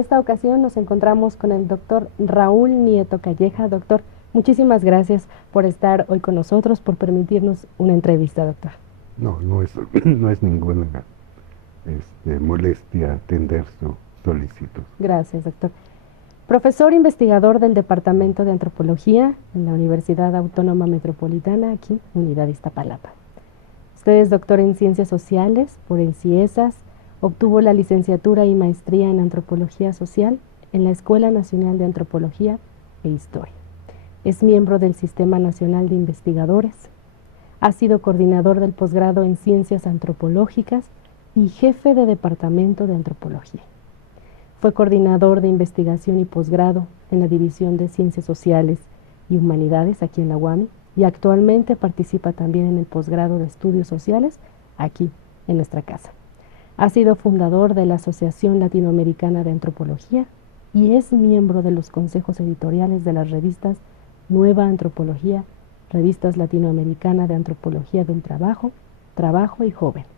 esta ocasión nos encontramos con el doctor Raúl Nieto Calleja. Doctor, muchísimas gracias por estar hoy con nosotros, por permitirnos una entrevista, doctor. No, no es, no es ninguna molestia atender su solicitud. Gracias, doctor. Profesor investigador del Departamento de Antropología en la Universidad Autónoma Metropolitana, aquí, Unidad Iztapalapa. Usted es doctor en Ciencias Sociales por el CIESAS, obtuvo la licenciatura y maestría en Antropología Social en la Escuela Nacional de Antropología e Historia. Es miembro del Sistema Nacional de Investigadores, ha sido coordinador del posgrado en Ciencias Antropológicas y jefe de Departamento de Antropología. Fue coordinador de investigación y posgrado en la División de Ciencias Sociales y Humanidades aquí en la UAMI y actualmente participa también en el posgrado de Estudios Sociales aquí en nuestra casa. Ha sido fundador de la Asociación Latinoamericana de Antropología y es miembro de los consejos editoriales de las revistas Nueva Antropología, Revistas Latinoamericana de Antropología del Trabajo, Trabajo y Jóvenes.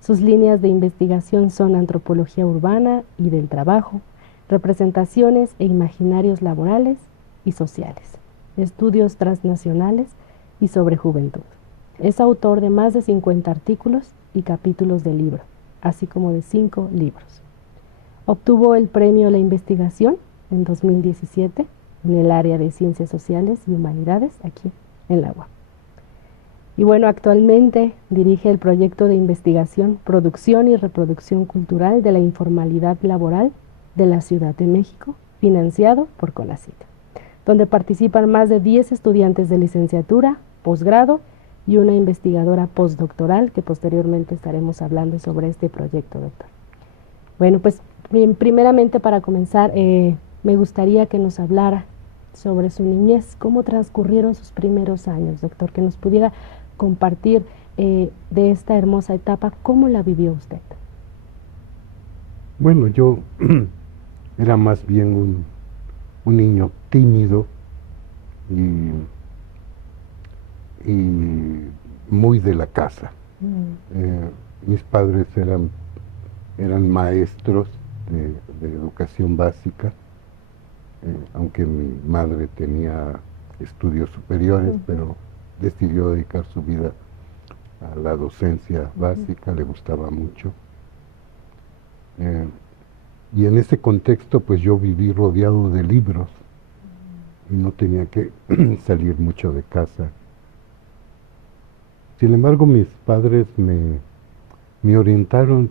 Sus líneas de investigación son antropología urbana y del trabajo, representaciones e imaginarios laborales y sociales, estudios transnacionales y sobre juventud. Es autor de más de 50 artículos y capítulos de libro, así como de 5 libros. Obtuvo el premio a la investigación en 2017 en el área de Ciencias Sociales y Humanidades aquí en la UAM. Y bueno, actualmente dirige el proyecto de investigación, producción y reproducción cultural de la informalidad laboral de la Ciudad de México, financiado por CONACYT, donde participan más de 10 estudiantes de licenciatura, posgrado y una investigadora postdoctoral, que posteriormente estaremos hablando sobre este proyecto, doctor. Bueno, pues primeramente para comenzar, me gustaría que nos hablara sobre su niñez, cómo transcurrieron sus primeros años, doctor, que nos pudiera compartir de esta hermosa etapa, ¿cómo la vivió usted? Bueno, yo era más bien un niño tímido y muy de la casa. Mis padres eran maestros de educación básica, aunque mi madre tenía estudios superiores, pero decidió dedicar su vida a la docencia básica, le gustaba mucho. Y en ese contexto pues yo viví rodeado de libros y no tenía que salir mucho de casa. Sin embargo, mis padres me orientaron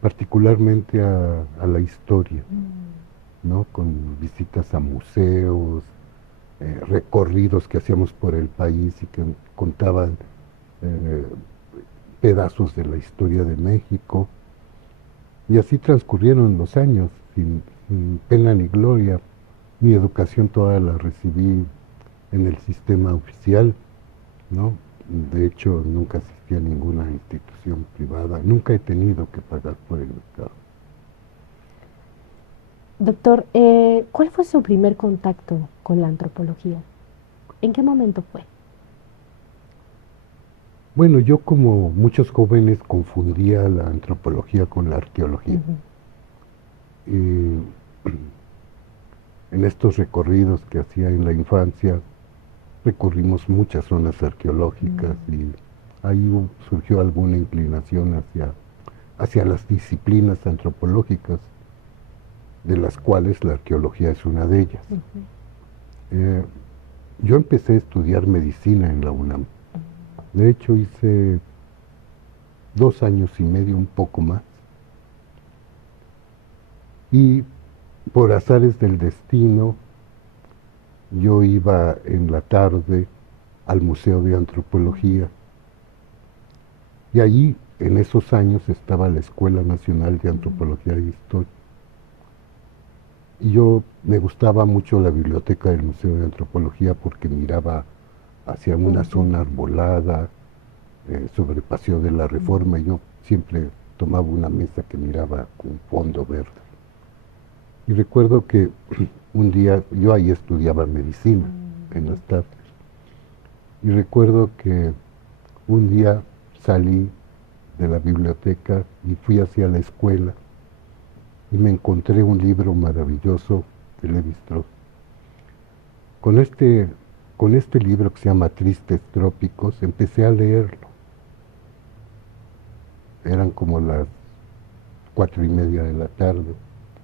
particularmente a la historia, ¿no? Con visitas a museos, recorridos que hacíamos por el país y que contaban pedazos de la historia de México. Y así transcurrieron los años, sin pena ni gloria. Mi educación toda la recibí en el sistema oficial, ¿no? De hecho, nunca asistí a ninguna institución privada, nunca he tenido que pagar por el Estado. Doctor, ¿cuál fue su primer contacto con la antropología? ¿En qué momento fue? Bueno, yo como muchos jóvenes confundía la antropología con la arqueología. Y en estos recorridos que hacía en la infancia, recorrimos muchas zonas arqueológicas y ahí surgió alguna inclinación hacia las disciplinas antropológicas, de las cuales la arqueología es una de ellas. Yo empecé a estudiar medicina en la UNAM. De hecho, hice 2 años y medio, un poco más. Y por azares del destino, yo iba en la tarde al Museo de Antropología. Y allí, en esos años, estaba la Escuela Nacional de Antropología e Historia. Y yo me gustaba mucho la biblioteca del Museo de Antropología porque miraba hacia una zona arbolada, sobre Paseo de la Reforma, y yo siempre tomaba una mesa que miraba con fondo verde. Y recuerdo que un día, yo ahí estudiaba medicina en las tardes, y recuerdo que un día salí de la biblioteca y fui hacia la escuela, y me encontré un libro maravilloso de Levi-Strauss. Con este libro que se llama Tristes Trópicos, empecé a leerlo. Eran como las 4:30 de la tarde.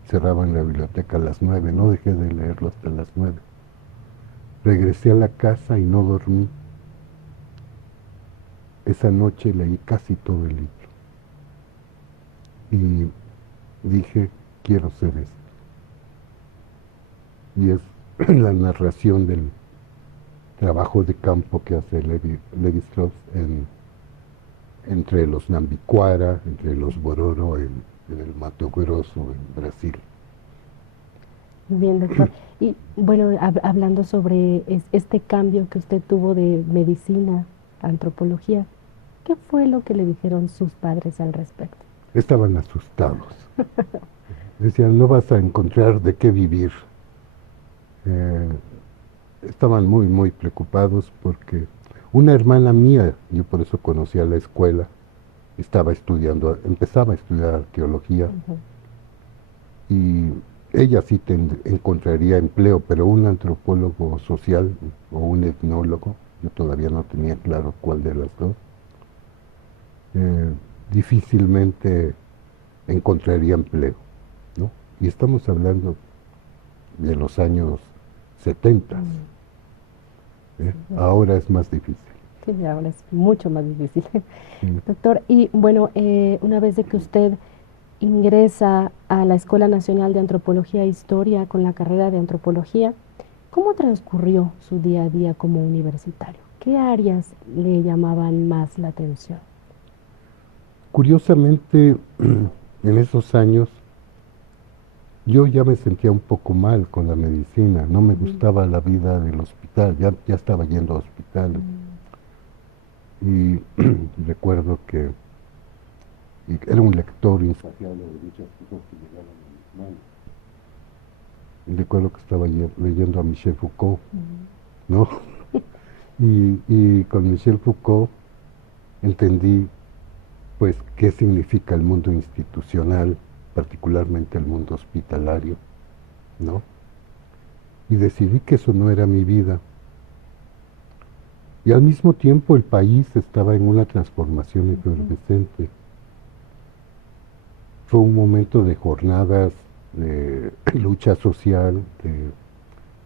Cerraban la biblioteca a las 9. No dejé de leerlo hasta las 9. Regresé a la casa y no dormí. Esa noche leí casi todo el libro. Y dije, quiero ser esto. Y es la narración del trabajo de campo que hace Levi-Strauss entre los Nambiquara, entre los Bororo, en el Mato Grosso, en Brasil. Bien, doctor. Y bueno, hablando sobre este cambio que usted tuvo de medicina a antropología, ¿qué fue lo que le dijeron sus padres al respecto? Estaban asustados. Decían, no vas a encontrar de qué vivir. Estaban muy, muy preocupados porque una hermana mía, yo por eso conocía la escuela, empezaba a estudiar arqueología. Y ella sí encontraría empleo, pero un antropólogo social o un etnólogo, yo todavía no tenía claro cuál de las dos, difícilmente encontraría empleo, ¿no? Y estamos hablando de los años 70. Ahora es más difícil. Sí, ahora es mucho más difícil. Sí. Doctor, y bueno, una vez de que usted ingresa a la Escuela Nacional de Antropología e Historia con la carrera de antropología, ¿cómo transcurrió su día a día como universitario? ¿Qué áreas le llamaban más la atención? Curiosamente, en esos años, yo ya me sentía un poco mal con la medicina, no me gustaba la vida del hospital, ya estaba yendo a hospitales. Y recuerdo que era un lector insaciable de muchas cosas que llegaban a mis manos. Y recuerdo que estaba leyendo a Michel Foucault, ¿no? Y con Michel Foucault entendí, pues, qué significa el mundo institucional, particularmente el mundo hospitalario, ¿no? Y decidí que eso no era mi vida. Y al mismo tiempo el país estaba en una transformación efervescente. Fue un momento de jornadas de lucha social,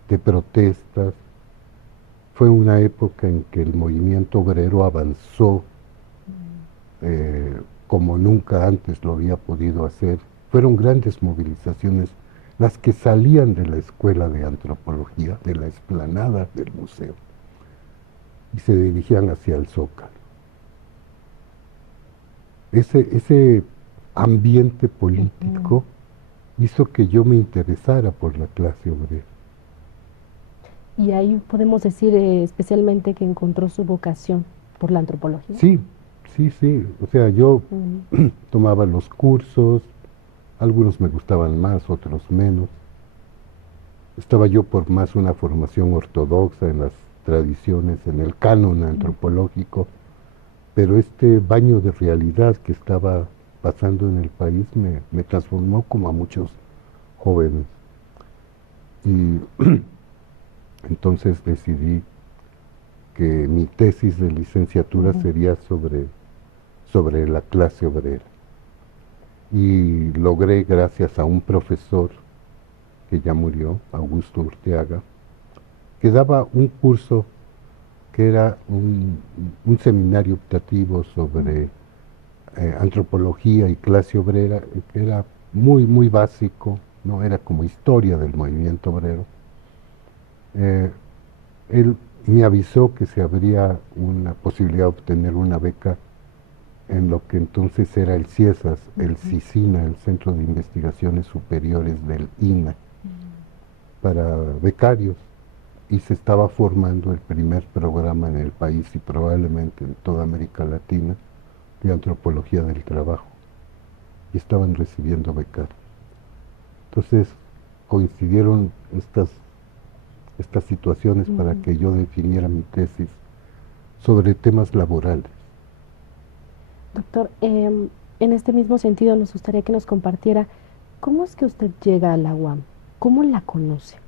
de protestas. Fue una época en que el movimiento obrero avanzó como nunca antes lo había podido hacer. Fueron grandes movilizaciones las que salían de la escuela de antropología, de la explanada del museo, y se dirigían hacia el Zócalo. Ese ambiente político hizo que yo me interesara por la clase obrera. Y ahí podemos decir especialmente que encontró su vocación por la antropología. Sí, sí, sí. O sea, yo tomaba los cursos, algunos me gustaban más, otros menos. Estaba yo por más una formación ortodoxa en las tradiciones, en el canon antropológico, pero este baño de realidad que estaba pasando en el país me transformó como a muchos jóvenes. Y entonces decidí que mi tesis de licenciatura sería sobre la clase obrera. Y logré, gracias a un profesor que ya murió, Augusto Urteaga, que daba un curso que era un seminario optativo sobre antropología y clase obrera, que era muy, muy básico, no era como historia del movimiento obrero. Él me avisó que se abría una posibilidad de obtener una beca en lo que entonces era el CIESAS, el CICINA, el Centro de Investigaciones Superiores del INA, para becarios, y se estaba formando el primer programa en el país y probablemente en toda América Latina de antropología del trabajo, y estaban recibiendo becarios. Entonces coincidieron estas situaciones para que yo definiera mi tesis sobre temas laborales. Doctor, en este mismo sentido nos gustaría que nos compartiera ¿Cómo es que usted llega a la UAM? ¿Cómo la conoce?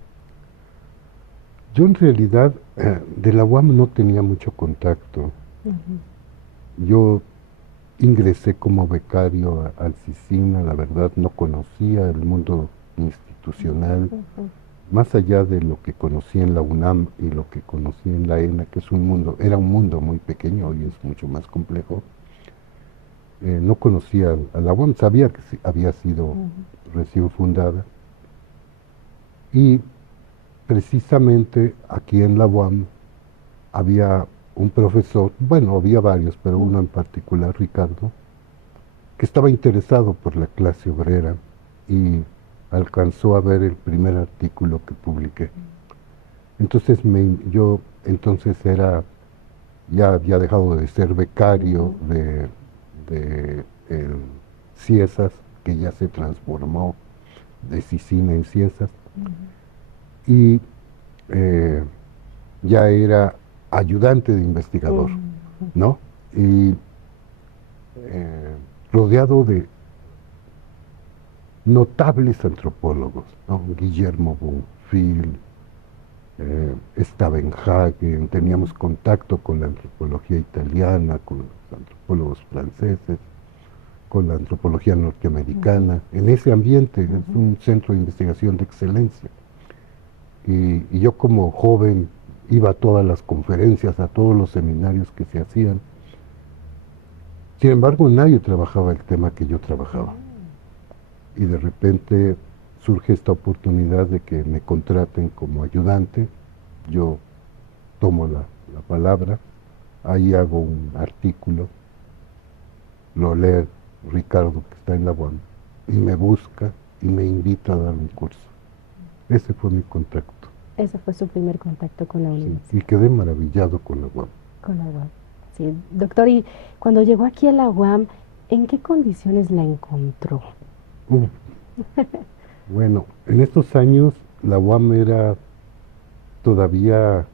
Yo en realidad de la UAM no tenía mucho contacto. Yo ingresé como becario al CICINA, la verdad no conocía el mundo institucional, más allá de lo que conocí en la UNAM y lo que conocí en la ENA, que es un mundo, era un mundo muy pequeño y es mucho más complejo. No conocía a la UAM, sabía que había sido recién fundada y precisamente aquí en la UAM había un profesor, bueno, había varios, pero uno en particular, Ricardo, que estaba interesado por la clase obrera y alcanzó a ver el primer artículo que publiqué. Entonces yo entonces ya había dejado de ser becario de el Ciesas, que ya se transformó de Cicina en Ciesas, y ya era ayudante de investigador, ¿no? Y rodeado de notables antropólogos, ¿no? Guillermo Bonfil, Stavenhagen, teníamos contacto con la antropología italiana, con los antropólogos franceses, con la antropología norteamericana. En ese ambiente es un centro de investigación de excelencia. Y yo como joven iba a todas las conferencias, a todos los seminarios que se hacían. Sin embargo, nadie trabajaba el tema que yo trabajaba. Y de repente surge esta oportunidad de que me contraten como ayudante. Yo tomo la palabra, ahí hago un artículo, lo lee Ricardo, que está en la UAM, y me busca y me invita a dar un curso. Ese fue mi contacto. Ese fue su primer contacto con la universidad. Sí, y quedé maravillado con la UAM. Con la UAM. Sí, doctor, y cuando llegó aquí a la UAM, ¿en qué condiciones la encontró? Bueno, en estos años la UAM todavía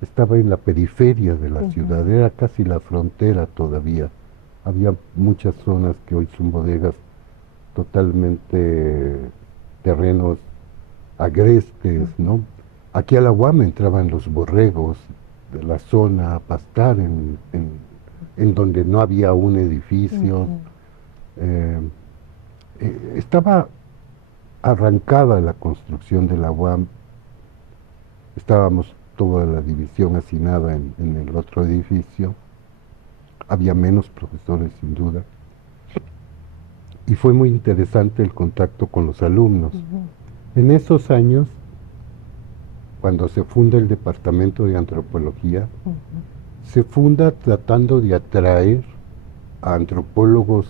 estaba en la periferia de la ciudad, era casi la frontera todavía. Había muchas zonas que hoy son bodegas, totalmente terrenos agrestes, ¿no? Aquí a la UAM entraban los borregos de la zona a pastar en donde no había aún edificios. Estaba arrancada la construcción de la UAM, estábamos toda la división hacinada en el otro edificio, había menos profesores sin duda, y fue muy interesante el contacto con los alumnos. En esos años, cuando se funda el Departamento de Antropología, se funda tratando de atraer a antropólogos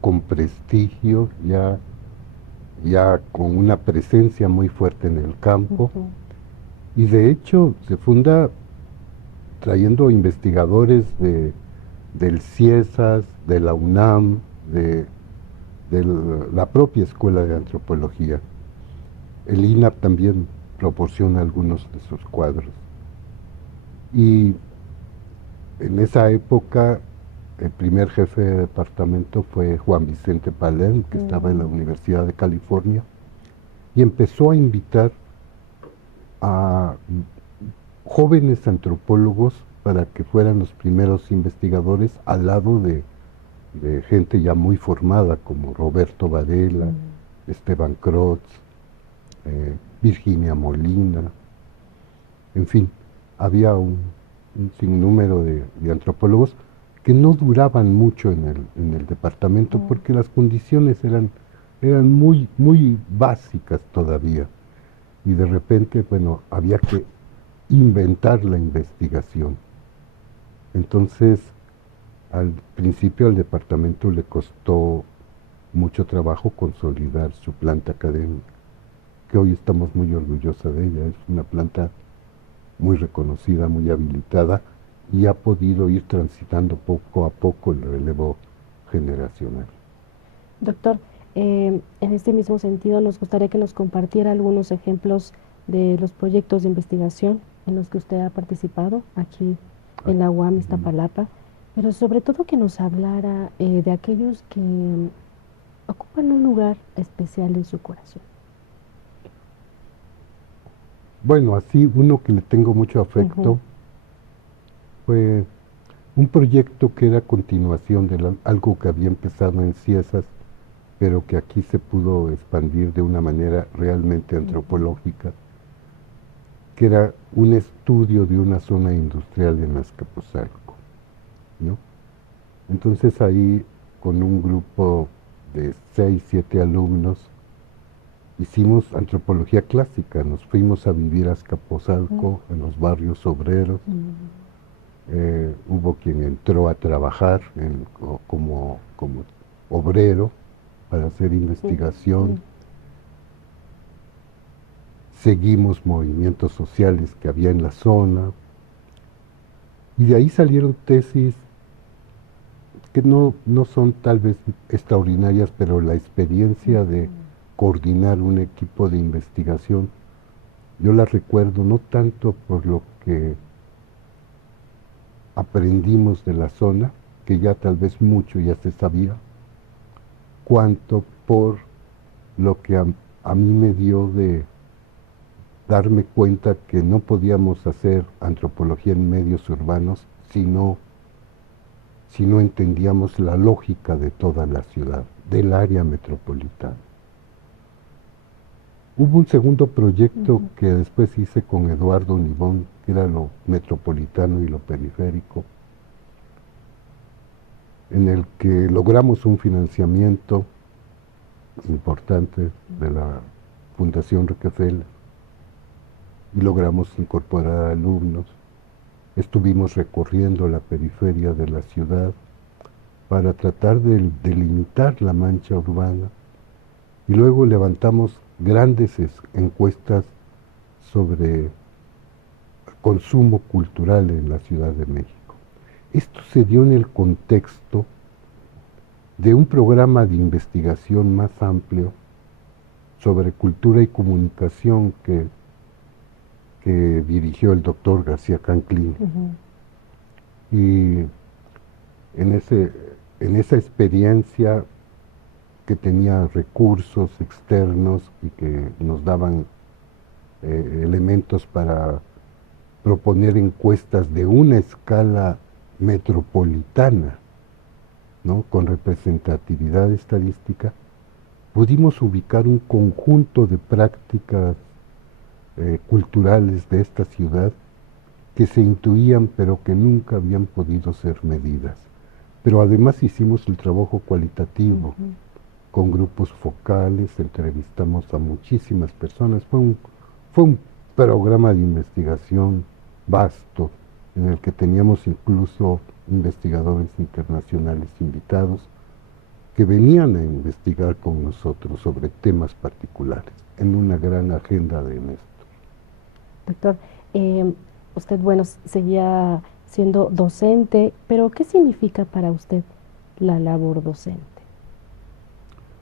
con prestigio, ya con una presencia muy fuerte en el campo, y de hecho se funda trayendo investigadores del CIESAS, de la UNAM, de la propia Escuela de Antropología. El INAP también proporciona algunos de sus cuadros. Y en esa época el primer jefe de departamento fue Juan Vicente Palerm, que estaba en la Universidad de California, y empezó a invitar a jóvenes antropólogos para que fueran los primeros investigadores al lado de gente ya muy formada como Roberto Varela, Esteban Crotz, Virginia Molina, en fin, había un sinnúmero de antropólogos que no duraban mucho en el departamento porque las condiciones eran muy básicas todavía. Y de repente, bueno, había que inventar la investigación. Entonces, al principio al departamento le costó mucho trabajo consolidar su planta académica, que hoy estamos muy orgullosos de ella. Es una planta muy reconocida, muy habilitada, y ha podido ir transitando poco a poco el relevo generacional. Doctor, en este mismo sentido nos gustaría que nos compartiera algunos ejemplos de los proyectos de investigación en los que usted ha participado aquí en la UAM Iztapalapa, pero sobre todo que nos hablara de aquellos que ocupan un lugar especial en su corazón. Bueno, así uno que le tengo mucho afecto fue un proyecto que era continuación de algo que había empezado en Ciesas, pero que aquí se pudo expandir de una manera realmente antropológica, que era un estudio de una zona industrial en Azcapotzalco, ¿no? Entonces ahí, con un grupo de 6, 7 alumnos, hicimos antropología clásica, nos fuimos a vivir a Azcapotzalco, en los barrios obreros. Hubo quien entró a trabajar como obrero para hacer investigación. Seguimos movimientos sociales que había en la zona, y de ahí salieron tesis que no son tal vez extraordinarias, pero la experiencia de coordinar un equipo de investigación, yo la recuerdo no tanto por lo que aprendimos de la zona, que ya tal vez mucho ya se sabía, cuanto por lo que a mí me dio de darme cuenta que no podíamos hacer antropología en medios urbanos si no entendíamos la lógica de toda la ciudad, del área metropolitana. Hubo un segundo proyecto que después hice con Eduardo Nibón, que era lo metropolitano y lo periférico, en el que logramos un financiamiento importante de la Fundación Rockefeller y logramos incorporar alumnos. Estuvimos recorriendo la periferia de la ciudad para tratar de delimitar la mancha urbana, y luego levantamos grandes encuestas sobre consumo cultural en la Ciudad de México. Esto se dio en el contexto de un programa de investigación más amplio sobre cultura y comunicación que dirigió el doctor García Canclín. Y en esa experiencia, que tenía recursos externos y que nos daban elementos para proponer encuestas de una escala metropolitana, ¿no?, con representatividad estadística, pudimos ubicar un conjunto de prácticas culturales de esta ciudad que se intuían pero que nunca habían podido ser medidas. Pero además hicimos el trabajo cualitativo con grupos focales, entrevistamos a muchísimas personas. Fue un programa de investigación vasto, en el que teníamos incluso investigadores internacionales invitados que venían a investigar con nosotros sobre temas particulares, en una gran agenda de Néstor. Doctor, usted, bueno, seguía siendo docente, pero ¿qué significa para usted la labor docente?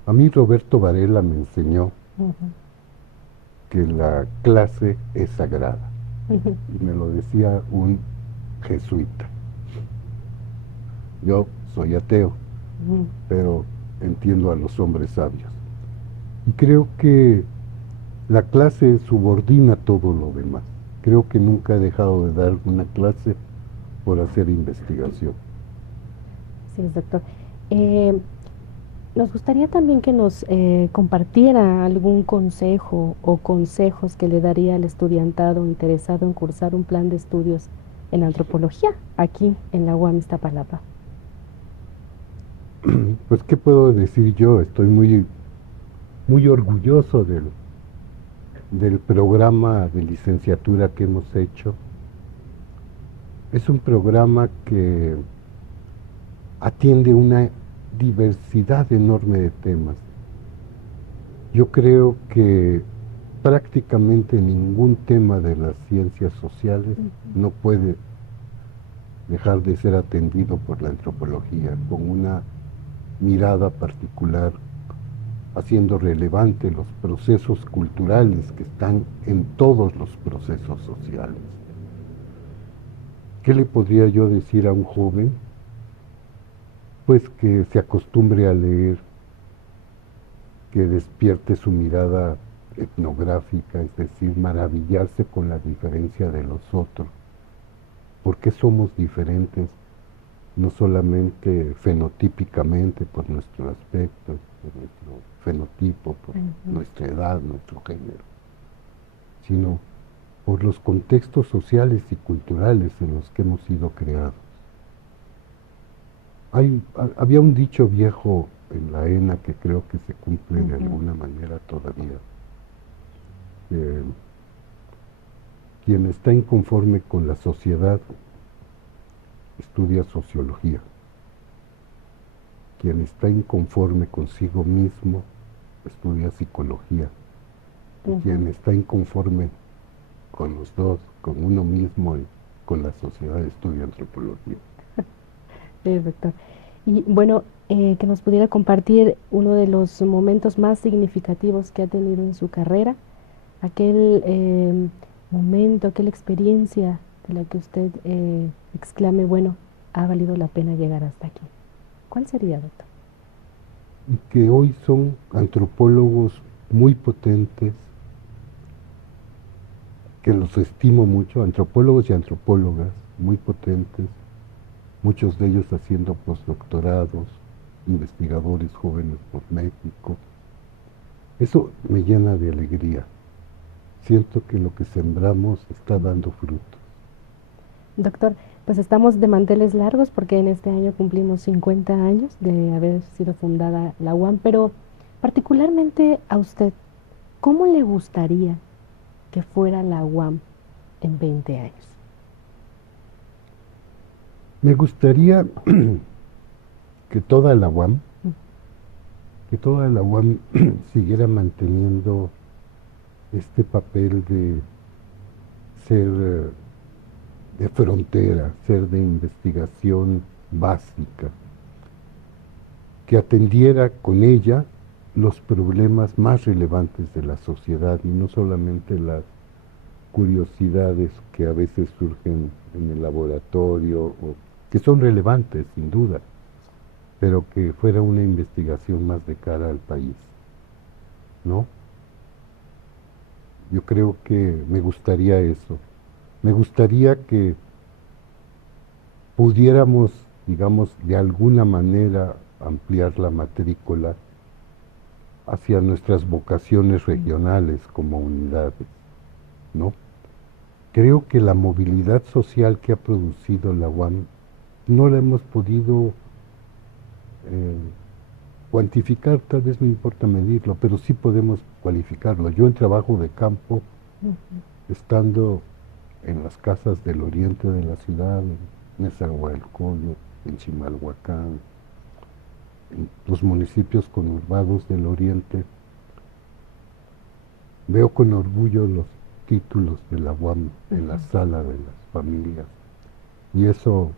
A mí Roberto Varela me enseñó que la clase es sagrada, y me lo decía un jesuita. Yo soy ateo, pero entiendo a los hombres sabios. Y creo que la clase subordina todo lo demás. Creo que nunca he dejado de dar una clase por hacer investigación. Sí, doctor. Nos gustaría también que nos compartiera algún consejo o consejos que le daría al estudiantado interesado en cursar un plan de estudios en antropología aquí en la UAM Iztapalapa. Pues, ¿qué puedo decir yo? Estoy muy orgulloso del programa de licenciatura que hemos hecho. Es un programa que atiende una diversidad enorme de temas. Yo creo que prácticamente ningún tema de las ciencias sociales no puede dejar de ser atendido por la antropología, con una mirada particular, haciendo relevante los procesos culturales que están en todos los procesos sociales. ¿Qué le podría yo decir a un joven? Pues que se acostumbre a leer, que despierte su mirada etnográfica, es decir, maravillarse con la diferencia de los otros. ¿Por qué somos diferentes? No solamente fenotípicamente por nuestro aspecto, por nuestro fenotipo, por nuestra edad, nuestro género, sino por los contextos sociales y culturales en los que hemos sido creados. Había un dicho viejo en la ENA que creo que se cumple de alguna manera todavía. Quien está inconforme con la sociedad estudia sociología. Quien está inconforme consigo mismo estudia psicología. Quien está inconforme con los dos, con uno mismo y con la sociedad, estudia antropología. Sí, doctor. Y bueno, que nos pudiera compartir uno de los momentos más significativos que ha tenido en su carrera, aquel momento, aquella experiencia de la que usted exclame, bueno, ha valido la pena llegar hasta aquí. ¿Cuál sería, doctor? Y que hoy son antropólogos muy potentes, que los estimo mucho, antropólogos y antropólogas muy potentes, muchos de ellos haciendo postdoctorados, investigadores jóvenes por México. Eso me llena de alegría. Siento que lo que sembramos está dando frutos. Doctor, pues estamos de manteles largos porque en este año cumplimos 50 años de haber sido fundada la UAM, pero particularmente a usted, ¿cómo le gustaría que fuera la UAM en 20 años? Me gustaría que toda la UAM, siguiera manteniendo este papel de ser de frontera, ser de investigación básica, que atendiera con ella los problemas más relevantes de la sociedad y no solamente las curiosidades que a veces surgen en el laboratorio, o que son relevantes sin duda, pero que fuera una investigación más de cara al país, ¿no? Yo creo que me gustaría eso. Me gustaría que pudiéramos, digamos, de alguna manera ampliar la matrícula hacia nuestras vocaciones regionales como unidades, ¿no? Creo que la movilidad social que ha producido la UAM no la hemos podido cuantificar, tal vez no importa medirlo, pero sí podemos cualificarlo. Yo en trabajo de campo, estando en las casas del oriente de la ciudad, en Nezahualcóyotl, en Chimalhuacán, en los municipios conurbados del oriente, veo con orgullo los títulos de la UAM en la sala de las familias, y eso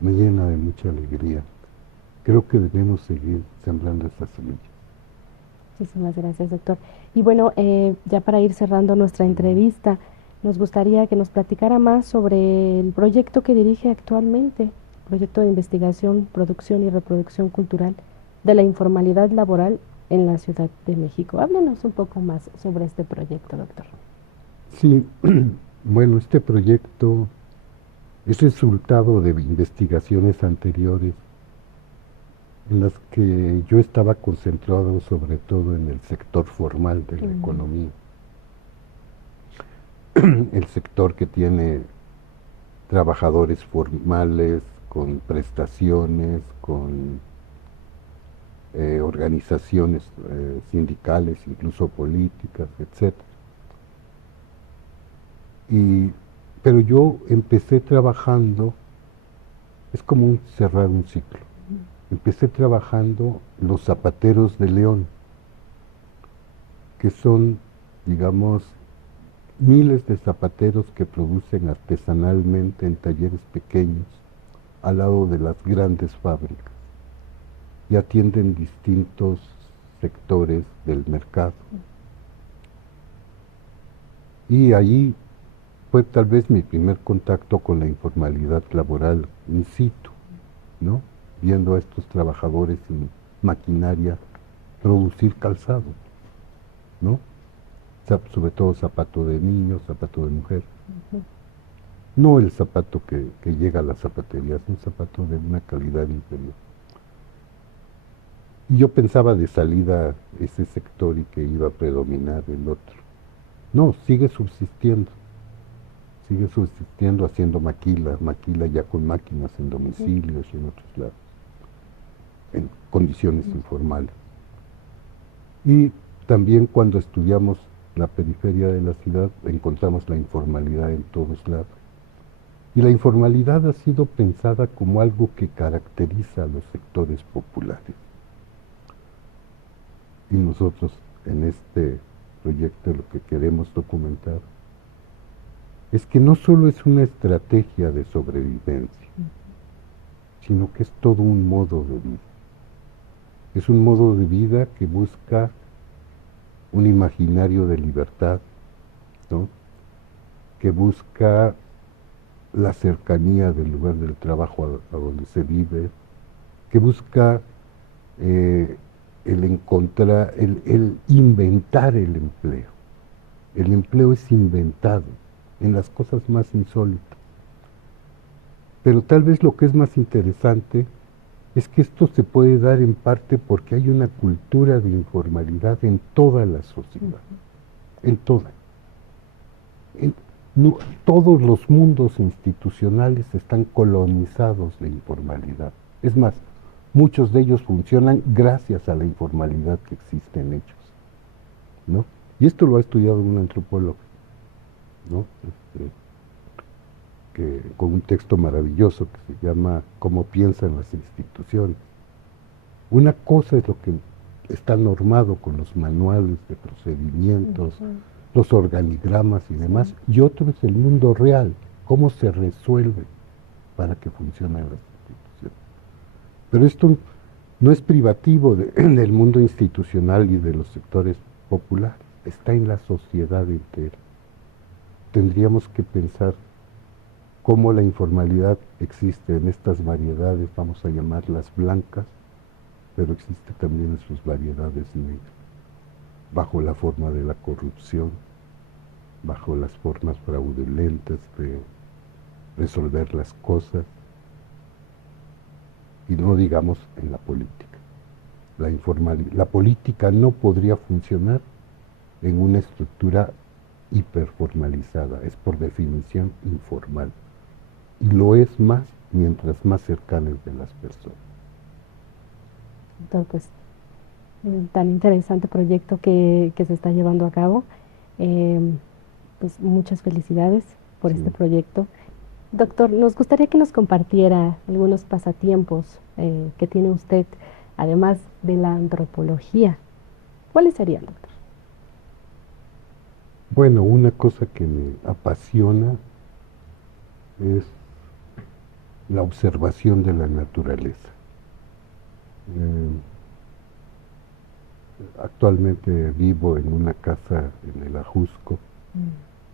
me llena de mucha alegría. Creo que debemos seguir sembrando esas semillas. Muchísimas gracias, doctor. Y bueno, ya para ir cerrando nuestra entrevista, nos gustaría que nos platicara más sobre el proyecto que dirige actualmente, proyecto de investigación, producción y reproducción cultural de la informalidad laboral en la Ciudad de México. Háblenos un poco más sobre este proyecto, doctor. Sí, bueno, este proyecto es resultado de investigaciones anteriores en las que yo estaba concentrado sobre todo en el sector formal de la economía. El sector que tiene trabajadores formales, con prestaciones, con organizaciones sindicales, incluso políticas, etc. Pero yo empecé trabajando, es como cerrar un ciclo. Empecé trabajando los zapateros de León, que son, digamos, miles de zapateros que producen artesanalmente en talleres pequeños al lado de las grandes fábricas y atienden distintos sectores del mercado. Y allí fue tal vez mi primer contacto con la informalidad laboral in situ, ¿no? Viendo a estos trabajadores en maquinaria producir calzado, ¿no? Sobre todo zapato de niño, zapato de mujer. No el zapato que llega a la zapatería, es un zapato de una calidad inferior. Y yo pensaba de salida ese sector y que iba a predominar el otro. No, sigue subsistiendo haciendo maquila ya con máquinas en domicilios y en otros lados, en condiciones informales. Y también cuando estudiamos la periferia de la ciudad encontramos la informalidad en todos lados. Y la informalidad ha sido pensada como algo que caracteriza a los sectores populares. Y nosotros en este proyecto lo que queremos documentar es que no solo es una estrategia de sobrevivencia, sino que es todo un modo de vida. Es un modo de vida que busca un imaginario de libertad, ¿no? Que busca la cercanía del lugar del trabajo a donde se vive, que busca el encontrar, el inventar el empleo. El empleo es inventado en las cosas más insólitas. Pero tal vez lo que es más interesante es que esto se puede dar en parte porque hay una cultura de informalidad en toda la sociedad, en toda. No, todos los mundos institucionales están colonizados de informalidad. Es más, muchos de ellos funcionan gracias a la informalidad que existe en ellos, ¿no? Y esto lo ha estudiado un antropólogo, ¿no? Con un texto maravilloso que se llama Cómo piensan las instituciones. Una cosa es lo que está normado con los manuales de procedimientos, los organigramas y demás, y otro es el mundo real, cómo se resuelve para que funcionen las instituciones. Pero esto no es privativo del mundo institucional y de los sectores populares, está en la sociedad entera. Tendríamos que pensar cómo la informalidad existe en estas variedades, vamos a llamarlas blancas, pero existe también en sus variedades negras, bajo la forma de la corrupción, bajo las formas fraudulentas de resolver las cosas, y no digamos en la política. La política no podría funcionar en una estructura hiperformalizada, es por definición informal, y lo es más mientras más cercana es de las personas. Entonces, pues, tan interesante proyecto que se está llevando a cabo. Pues muchas felicidades por este proyecto. Doctor, nos gustaría que nos compartiera algunos pasatiempos que tiene usted, además de la antropología. ¿Cuáles serían, doctor? Bueno, una cosa que me apasiona es la observación de la naturaleza. Actualmente vivo en una casa en el Ajusco,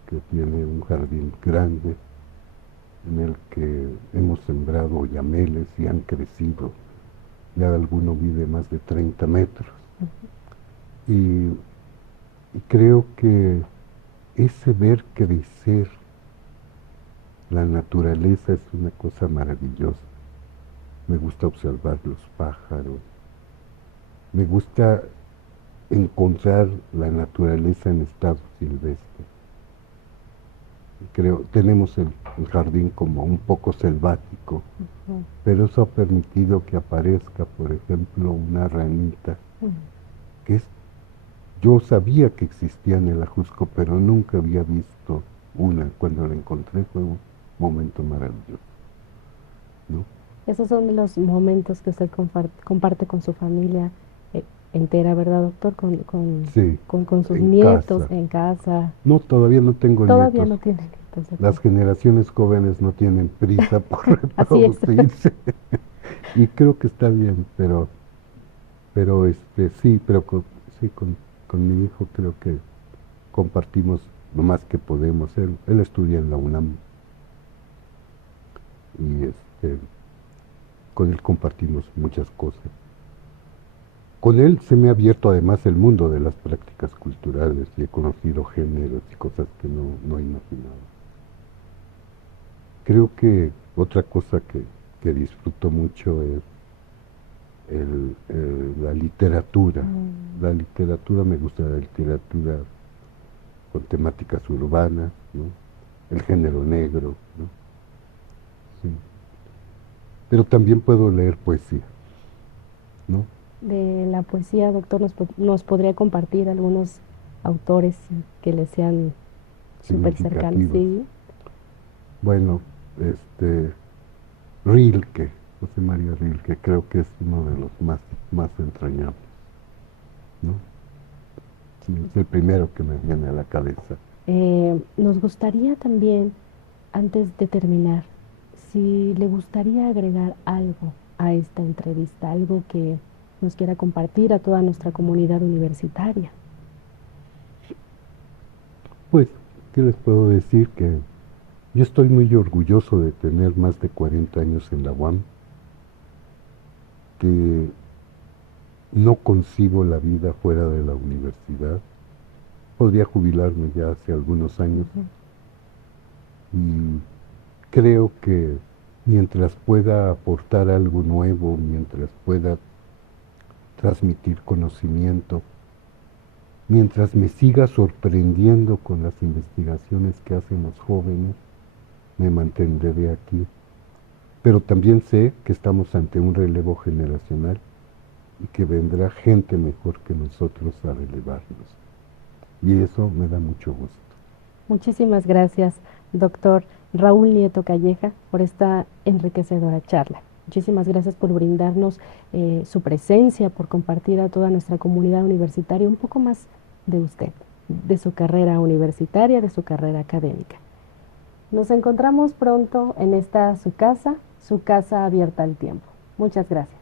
que tiene un jardín grande, en el que hemos sembrado yameles y han crecido. Ya alguno mide más de 30 metros. Y creo que ese ver crecer la naturaleza es una cosa maravillosa. Me gusta observar los pájaros. Me gusta encontrar la naturaleza en estado silvestre. Tenemos el jardín como un poco selvático, pero eso ha permitido que aparezca, por ejemplo, una ranita, que yo sabía que existía en el Ajusco, pero nunca había visto una. Cuando la encontré fue un momento maravilloso, ¿no? Esos son los momentos que usted comparte con su familia entera, ¿verdad, doctor? Sí, con sus en nietos casa. en casa. No, todavía no tengo Todavía nietos. no tiene nietos, doctor. Las generaciones jóvenes no tienen prisa por Así es. reproducirse. Y creo que está bien, pero sí, pero con mi hijo creo que compartimos lo más que podemos. Él estudia en la UNAM y con él compartimos muchas cosas. con él se me ha abierto además el mundo de las prácticas culturales y he conocido géneros y cosas que no imaginaba. Creo que otra cosa que disfruto mucho es la literatura. La literatura, me gusta la literatura con temáticas urbanas, ¿no? El género negro, ¿no? Sí. Pero también puedo leer poesía, ¿no? De la poesía, doctor, nos podría compartir algunos autores que le sean súper cercanos. Significativos. Sí. Bueno, Rilke, José María Rilke, creo que es uno de los más entrañables, ¿no? Sí, es el primero que me viene a la cabeza. Nos gustaría también, antes de terminar, si le gustaría agregar algo a esta entrevista, algo que nos quiera compartir a toda nuestra comunidad universitaria. Pues, ¿qué les puedo decir? Que yo estoy muy orgulloso de tener más de 40 años en la UAM, que no concibo la vida fuera de la universidad. Podría jubilarme ya hace algunos años. Y creo que mientras pueda aportar algo nuevo, mientras pueda transmitir conocimiento, mientras me siga sorprendiendo con las investigaciones que hacen los jóvenes, me mantendré aquí. Pero también sé que estamos ante un relevo generacional y que vendrá gente mejor que nosotros a relevarnos. Y eso me da mucho gusto. Muchísimas gracias, doctor Raúl Nieto Calleja, por esta enriquecedora charla. Muchísimas gracias por brindarnos su presencia, por compartir a toda nuestra comunidad universitaria un poco más de usted, de su carrera universitaria, de su carrera académica. Nos encontramos pronto en esta su casa abierta al tiempo. Muchas gracias.